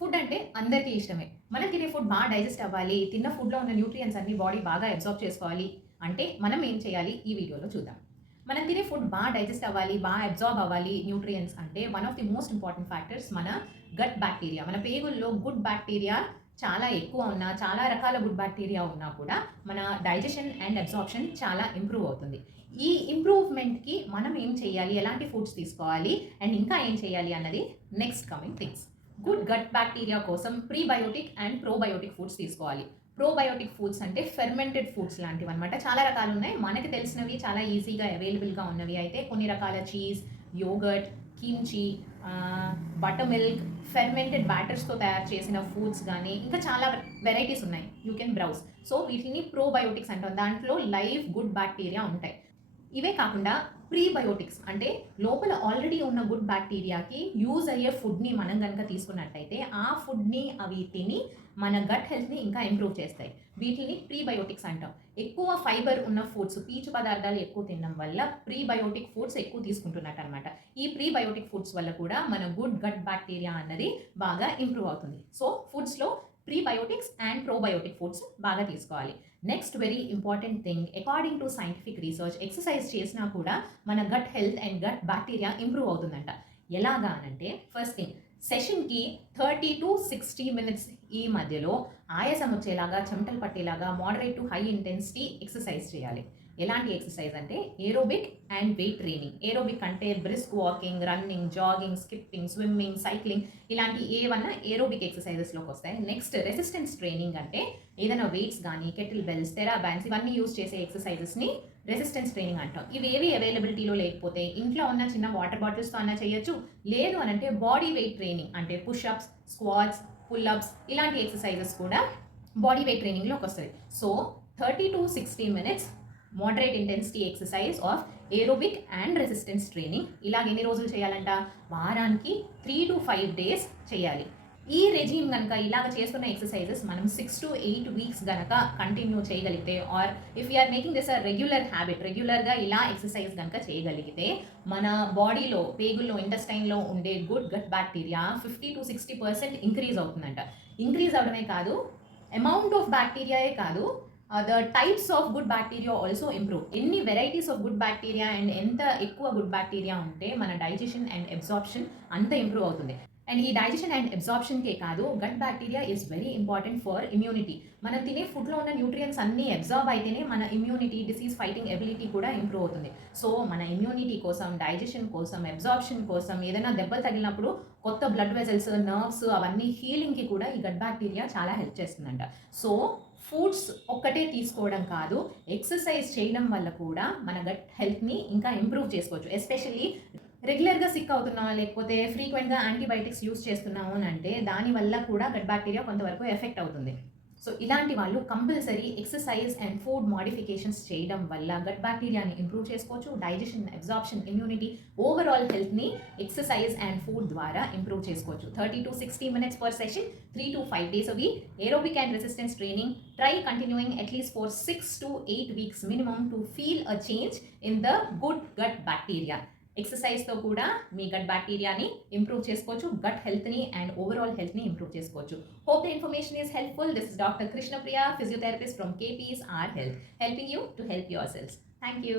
Food అంటే అందరికీ ఇష్టమే. మనం తినే ఫుడ్ బాగా డైజెస్ట్ అవ్వాలి తిన్న ఫుడ్లో ఉన్న న్యూట్రియన్స్ అన్ని బాడీ బాగా అబ్జార్బ్ చేసుకోవాలి అంటే మనం ఏం చేయాలి? ఈ వీడియోలో చూద్దాం. మనం తినే ఫుడ్ బాగా డైజెస్ట్ అవ్వాలి బాగా అబ్జార్బ్ అవ్వాలి న్యూట్రియన్స్ అంటే one of the most important factors మన గట్ బ్యాక్టీరియా మన పేగుల్లో గుడ్ బ్యాక్టీరియా చాలా ఎక్కువ ఉన్నా చాలా రకాల గుడ్ బ్యాక్టీరియా ఉన్నా కూడా మన డైజెషన్ అండ్ అబ్జార్ప్షన్ చాలా ఇంప్రూవ్ అవుతుంది. ఈ ఇంప్రూవ్మెంట్కి మనం ఏం చేయాలి? ఎలాంటి ఫుడ్స్ తీసుకోవాలి? అండ్ ఇంకా ఏం చేయాలి? అన్నది next coming things good gut bacteria కోసం ప్రీబయోటిక్ అండ్ ప్రోబయోటిక్ ఫుడ్స్ తీసుకోవాలి. ప్రోబయోటిక్ ఫుడ్స్ అంటే ఫెర్మెంటెడ్ ఫుడ్స్ లాంటివి అనమాట చాలా రకాలు ఉన్నాయి. మనకి తెలిసినవి చాలా ఈజీగా అవైలబుల్గా ఉన్నవి అయితే కొన్ని రకాల cheese yogurt kimchi butter milk fermented బ్యాటర్స్తో తయారు చేసిన ఫుడ్స్ కానీ ఇంకా చాలా వెరైటీస్ ఉన్నాయి. యూ కెన్ బ్రౌజ్ సో వీటిని ప్రోబయోటిక్స్ అంటాం. దాంట్లో లైవ్ గుడ్ బ్యాక్టీరియా ఉంటాయి. ఇవే కాకుండా ప్రీబయోటిక్స్ అంటే లోపల ఆల్రెడీ ఉన్న గుడ్ బ్యాక్టీరియాకి యూజ్ అయ్యే ఫుడ్ని మనం కనుక తీసుకున్నట్టయితే ఆ ఫుడ్ని అవి తిని మన గట్ హెల్త్ని ఇంకా ఇంప్రూవ్ చేస్తాయి. వీటిని ప్రీబయోటిక్స్ అంటాం. ఎక్కువ ఫైబర్ ఉన్న ఫుడ్స్ పీచు పదార్థాలు ఎక్కువ తినడం వల్ల ప్రీబయోటిక్ ఫుడ్స్ ఎక్కువ తీసుకుంటున్నట్టు అనమాట ఈ ప్రీబయోటిక్ ఫుడ్స్ వల్ల కూడా మన గుడ్ గట్ బ్యాక్టీరియా అన్నది బాగా ఇంప్రూవ్ అవుతుంది. సో ఫుడ్స్లో ప్రీబయోటిక్స్ అండ్ ప్రోబయోటిక్ ఫుడ్స్ బాగా తీసుకోవాలి. Next very important thing according to scientific research exercise చేసినా కూడా మన gut health and gut bacteria improve అవుతుందంట. ఎలాగా అనంటే ఫస్ట్ థింగ్ సెషన్కి థర్టీ టు సిక్స్టీ మినిట్స్ ఈ మధ్యలో ఆయాసం వచ్చేలాగా చెమటలు పట్టేలాగా moderate to high intensity exercise చేయాలి. ఎలాంటి ఎక్సర్సైజ్ అంటే aerobic and weight training. Aerobic అంటే brisk walking running jogging skipping swimming cycling ఇలాంటి ఏవన్నా ఏరోబిక్ ఎక్సర్సైజెస్లోకి వస్తాయి. నెక్స్ట్ రెసిస్టెన్స్ ట్రైనింగ్ అంటే ఏదైనా వెయిట్స్ కానీ కెటిల్ బెల్స్ టెరా బ్యాండ్స్ ఇవన్నీ యూస్ చేసే ఎక్సర్సైజెస్ని రెసిస్టెన్స్ ట్రైనింగ్ అంటాం. ఇవి ఏవి అవైలబిలిటీలో లేకపోతే ఇంట్లో ఉన్న చిన్న వాటర్ బాటిల్స్తో అన్నా చేయొచ్చు. లేదు అని అంటే బాడీ వెయిట్ ట్రైనింగ్ అంటే పుషప్స్ స్క్వాట్స్ పుల్అప్స్ ఇలాంటి ఎక్సర్సైజెస్ కూడా బాడీ వెయిట్ ట్రైనింగ్లోకి వస్తుంది so thirty to sixty minutes moderate intensity exercise of aerobic and resistance training ఇలాగ ఎన్ని రోజులు చేయాలంట? వారానికి త్రీ టు ఫైవ్ డేస్ చేయాలి. ఈ రెజీమ్ కనుక ఇలాగ చేస్తున్న ఎక్సర్సైజెస్ మనం సిక్స్ టు ఎయిట్ వీక్స్ కనుక కంటిన్యూ చేయగలిగితే or if you're making this uh regular habit రెగ్యులర్గా ఇలా ఎక్సర్సైజ్ కనుక చేయగలిగితే మన బాడీలో పేగుల్లో ఇంటెస్టైన్లో ఉండే good gut bacteria fifty to sixty percent increase అవుతుందంట. ఇంక్రీజ్ అవడమే కాదు అమౌంట్ ఆఫ్ బ్యాక్టీరియాయే కాదు the types of good bacteria also improve ఎన్ని varieties of good bacteria and ఎంత ఎక్కువ గుడ్ బ్యాక్టీరియా ఉంటే మన డైజెషన్ అండ్ అబ్జార్ప్షన్ అంత ఇంప్రూవ్ అవుతుంది. అండ్ ఈ డైజెషన్ అండ్ అబ్జార్ప్షన్కే కాదు gut bacteria is very important for immunity మనం తినే ఫుడ్లో ఉన్న న్యూట్రియన్స్ అన్నీ అబ్జార్బ్ అయితేనే మన ఇమ్యూనిటీ డిసీజ్ ఫైటింగ్ ఎబిలిటీ కూడా ఇంప్రూవ్ అవుతుంది. సో మన ఇమ్యూనిటీ కోసం డైజెషన్ కోసం అబ్జార్ప్షన్ కోసం ఏదైనా దెబ్బలు తగిలినప్పుడు కొత్త బ్లడ్ వెజల్స్ నర్వ్స్ అవన్నీ హీలింగ్కి కూడా ఈ గట్ బ్యాక్టీరియా చాలా హెల్ప్ చేస్తుందంట. సో ఫుడ్స్ ఒక్కటే తీసుకోవడం కాదు ఎక్సర్సైజ్ చేయడం వల్ల కూడా మన గట్ హెల్త్ని ఇంకా ఇంప్రూవ్ చేసుకోవచ్చు. ఎస్పెషల్లీ రెగ్యులర్గా సిక్ అవుతున్నావా? లేకపోతే ఫ్రీక్వెంట్గా యాంటీబయాటిక్స్ యూస్ చేస్తున్నాము అని అంటే దానివల్ల కూడా గట్ బ్యాక్టీరియా కొంతవరకు ఎఫెక్ట్ అవుతుంది. సో ఇలాంటి వాళ్ళు compulsory exercise and food modifications చేయడం వల్ల గట్ బ్యాక్టీరియాని ఇంప్రూవ్ చేసుకోవచ్చు. డైజెషన్ అబ్జార్ప్షన్ ఇమ్యూనిటీ ఓవరాల్ హెల్త్ని ఎక్సర్సైజ్ అండ్ ఫుడ్ ద్వారా ఇంప్రూవ్ చేసుకోవచ్చు. Thirty to sixty minutes per session three to five days అవి aerobic and resistance training try continuing at least for six to eight weeks minimum to feel uh change in the good gut bacteria ఎక్సర్సైజ్తో కూడా మీ gut బ్యాక్టీరియాని improve చేసుకోవచ్చు gut హెల్త్ని and overall హెల్త్ని improve చేసుకోవచ్చు. Hope the information is helpful this is doctor Krishnapriya physiotherapist from KP's our health helping you to help your cells thank you